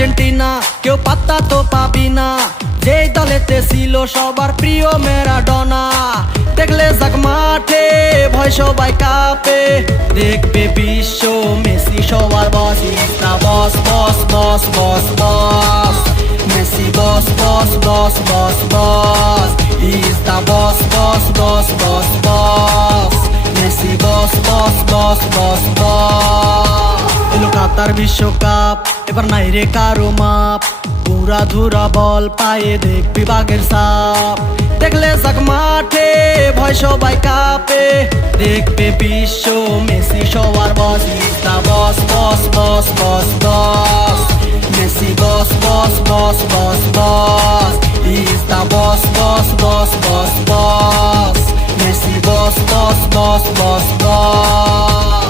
Argentina, কেউ পাত্তা তো পাবি না। যেই দলেতে ছিল সবার প্রিয় ম্যারাডোনা, দেখলে যাক মাঠে ভয় সবাই কাঁপে। দেখবে বিশ্ব মেসি সবার boss, is the boss boss boss boss boss. Messi boss boss boss boss boss, is the boss boss boss boss boss. Messi boss boss boss boss boss. এলো কাতার বিশ্বকাপ, এবার নাই রে কারো মাপ। পুরা ধুরা বল পায়ে দেখবি বাঘের সাপ। দেখলে যাক মাঠে ভয় সবাই কাঁপে। দেখবে বিশ্ব মেসি সবার boss, is the boss boss boss boss boss. Messi boss boss boss boss boss, is the boss boss boss boss boss. Messi boss boss boss boss boss.